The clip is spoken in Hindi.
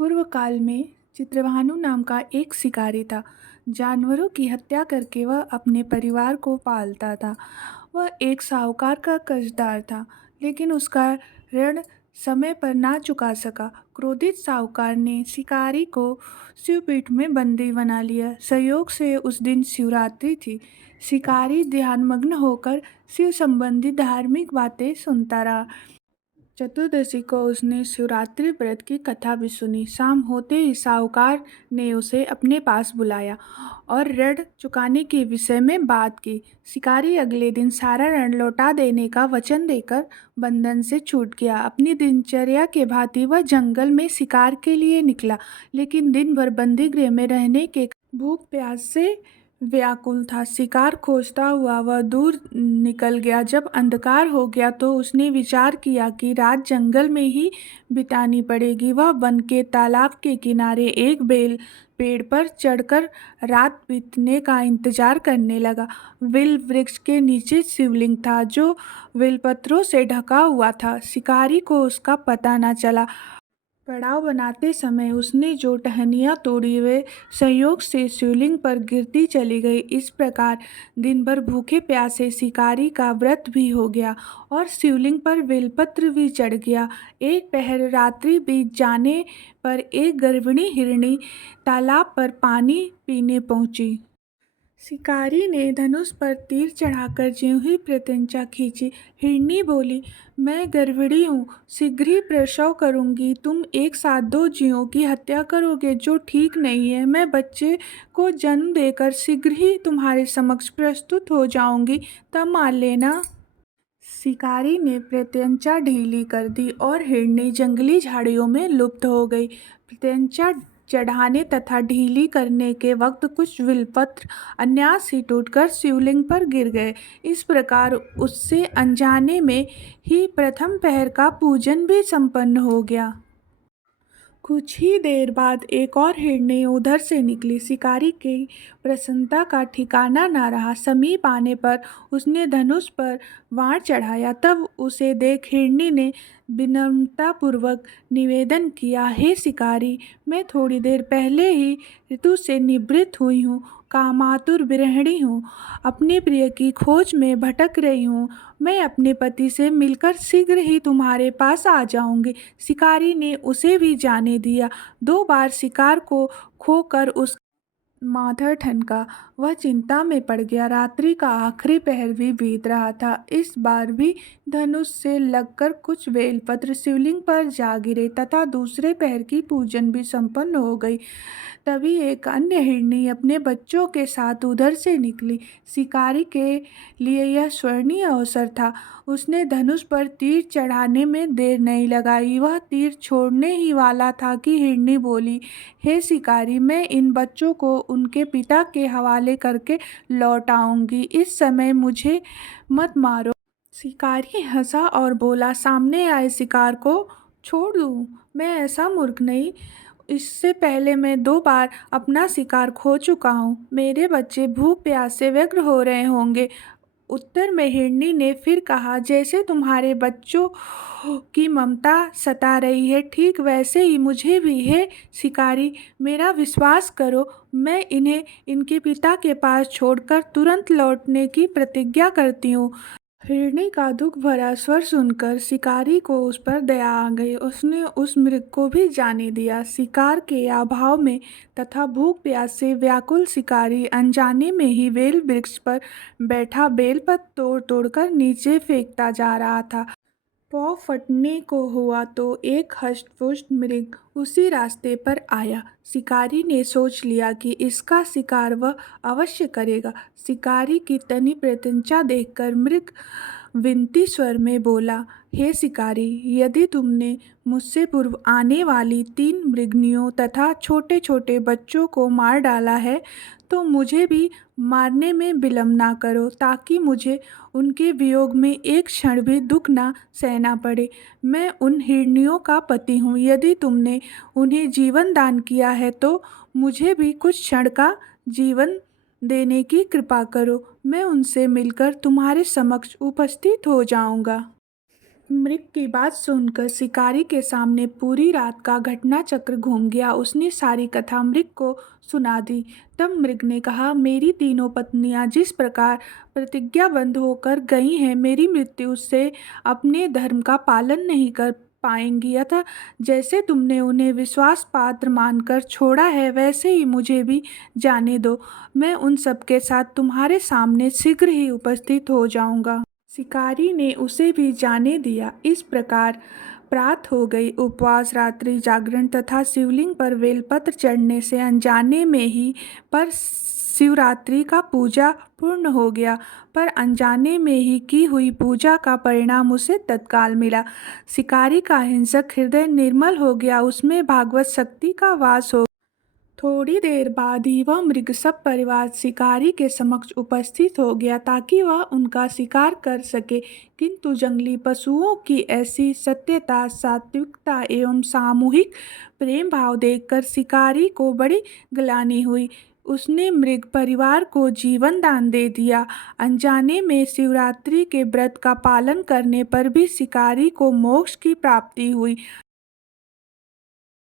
पूर्व काल में चित्रभानु नाम का एक शिकारी था। जानवरों की हत्या करके वह अपने परिवार को पालता था। वह एक साहूकार का कर्जदार था, लेकिन उसका ऋण समय पर ना चुका सका। क्रोधित साहूकार ने शिकारी को शिवपीठ में बंदी बना लिया। संयोग से उस दिन शिवरात्रि थी। शिकारी ध्यानमग्न होकर शिव संबंधी धार्मिक बातें सुनता रहा। चतुर्दशी को उसने शिवरात्रि व्रत की कथा भी सुनी। शाम होते ही साहूकार ने उसे अपने पास बुलाया और ऋण चुकाने के विषय में बात की। शिकारी अगले दिन सारा ऋण लौटा देने का वचन देकर बंधन से छूट गया। अपनी दिनचर्या के भांति वह जंगल में शिकार के लिए निकला, लेकिन दिन भर बंदी गृह में रहने के भूख प्यास से व्याकुल था। शिकार खोजता हुआ वह दूर निकल गया। जब अंधकार हो गया तो उसने विचार किया कि रात जंगल में ही बितानी पड़ेगी। वह वन के तालाब के किनारे एक बेल पेड़ पर चढ़कर रात बीतने का इंतजार करने लगा। विल वृक्ष के नीचे शिवलिंग था, जो विलपत्रों से ढका हुआ था। शिकारी को उसका पता न चला। पड़ाव बनाते समय उसने जो टहनियाँ तोड़ी वे संयोग से शिवलिंग पर गिरती चली गई। इस प्रकार दिन भर भूखे प्यासे शिकारी का व्रत भी हो गया और शिवलिंग पर बेलपत्र भी चढ़ गया। एक पहर रात्रि बीत जाने पर एक गर्भिणी हिरणी तालाब पर पानी पीने पहुंची। शिकारी ने धनुष पर तीर चढ़ाकर ज्यों ही प्रत्यंचा खींची। हिरनी बोली, मैं गर्भिणी हूँ, शीघ्र ही प्रसव करूँगी। तुम एक साथ दो जीवों की हत्या करोगे, जो ठीक नहीं है। मैं बच्चे को जन्म देकर शीघ्र ही तुम्हारे समक्ष प्रस्तुत हो जाऊँगी, तब मान लेना। शिकारी ने प्रत्यंचा ढीली कर दी और हिरनी जंगली झाड़ियों में लुप्त हो गई। प्रत्यंचा चढ़ाने तथा ढीली करने के वक्त कुछ विलपत्र अनायास ही टूटकर शिवलिंग पर गिर गए। इस प्रकार उससे अनजाने में ही प्रथम पहर का पूजन भी संपन्न हो गया। कुछ ही देर बाद एक और हिरनी उधर से निकली। शिकारी की प्रसन्नता का ठिकाना न रहा। समीप आने पर उसने धनुष पर बाण चढ़ाया। तब उसे देख हिरनी ने विनम्रतापूर्वक निवेदन किया, हे शिकारी, मैं थोड़ी देर पहले ही ऋतु से निवृत्त हुई हूँ, कामातुर गृहिणी हूँ, अपने प्रिय की खोज में भटक रही हूँ। मैं अपने पति से मिलकर शीघ्र ही तुम्हारे पास आ जाऊंगी। शिकारी ने उसे भी जाने दिया। 2 बार शिकार को खोकर उस माथा ठनका। वह चिंता में पड़ गया। रात्रि का आखिरी पहर भी बीत रहा था। इस बार भी धनुष से लगकर कुछ बेलपत्र शिवलिंग पर जा गिरे तथा दूसरे पहर की पूजन भी संपन्न हो गई। तभी एक अन्य हिरनी अपने बच्चों के साथ उधर से निकली। शिकारी के लिए यह स्वर्णीय अवसर था। उसने धनुष पर तीर चढ़ाने में देर नहीं लगाई। वह तीर छोड़ने ही वाला था कि हिरनी बोली, हे शिकारी, मैं इन बच्चों को उनके पिता के हवाले करके लौट आऊंगी। इस समय मुझे मत मारो। शिकारी हंसा और बोला, सामने आए शिकार को छोड़ दूं? मैं ऐसा मूर्ख नहीं। इससे पहले मैं 2 बार अपना शिकार खो चुका हूँ। मेरे बच्चे भूख प्यास से व्यग्र हो रहे होंगे। उत्तर में हिरनी ने फिर कहा, जैसे तुम्हारे बच्चों की ममता सता रही है, ठीक वैसे ही मुझे भी है। शिकारी, मेरा विश्वास करो, मैं इन्हें इनके पिता के पास छोड़कर तुरंत लौटने की प्रतिज्ञा करती हूँ। हिरनी का दुख भरा स्वर सुनकर शिकारी को उस पर दया आ गई। उसने उस मृग को भी जाने दिया। शिकार के अभाव में तथा भूख प्यास से व्याकुल शिकारी अनजाने में ही बेल वृक्ष पर बैठा बेलपत्र तोड़ तोड़कर नीचे फेंकता जा रहा था। पौ फटने को हुआ तो एक हष्टपुष्ट मृग उसी रास्ते पर आया। शिकारी ने सोच लिया कि इसका शिकार वह अवश्य करेगा। शिकारी की तनी प्रत्यंचा देखकर मृग विनती स्वर में बोला, हे शिकारी, यदि तुमने मुझसे पूर्व आने वाली 3 मृगनियों तथा छोटे छोटे बच्चों को मार डाला है, तो मुझे भी मारने में विलम्ब ना करो, ताकि मुझे उनके वियोग में एक क्षण भी दुख ना सहना पड़े। मैं उन हिरनियों का पति हूँ। यदि तुमने उन्हें जीवन दान किया है तो मुझे भी कुछ क्षण का जीवन देने की कृपा करो। मैं उनसे मिलकर तुम्हारे समक्ष उपस्थित हो जाऊंगा। मृग की बात सुनकर शिकारी के सामने पूरी रात का घटना चक्र घूम गया। उसने सारी कथा मृग को सुना दी। तब मृग ने कहा, मेरी तीनों पत्नियां जिस प्रकार प्रतिज्ञाबद्ध होकर गई हैं, मेरी मृत्यु से अपने धर्म का पालन नहीं कर पाएंगी, अतः जैसे तुमने उन्हें विश्वास पात्र मानकर छोड़ा है, वैसे ही मुझे भी जाने दो। मैं उन सबके साथ तुम्हारे सामने शीघ्र ही उपस्थित हो जाऊंगा। शिकारी ने उसे भी जाने दिया। इस प्रकार प्रात हो गई। उपवास, रात्रि जागरण तथा शिवलिंग पर बेलपत्र चढ़ने से अनजाने में ही पर शिवरात्रि का पूजा पूर्ण हो गया। पर अनजाने में ही की हुई पूजा का परिणाम उसे तत्काल मिला। शिकारी का हिंसक हृदय निर्मल हो गया, उसमें भागवत शक्ति का वास हो। थोड़ी देर बाद ही वह मृग सब परिवार शिकारी के समक्ष उपस्थित हो गया ताकि वह उनका शिकार कर सके। किंतु जंगली पशुओं की ऐसी सत्यता, सात्विकता एवं सामूहिक प्रेम भाव देखकर शिकारी को बड़ी ग्लानि हुई। उसने मृग परिवार को जीवन दान दे दिया। अनजाने में शिवरात्रि के व्रत का पालन करने पर भी शिकारी को मोक्ष की प्राप्ति हुई।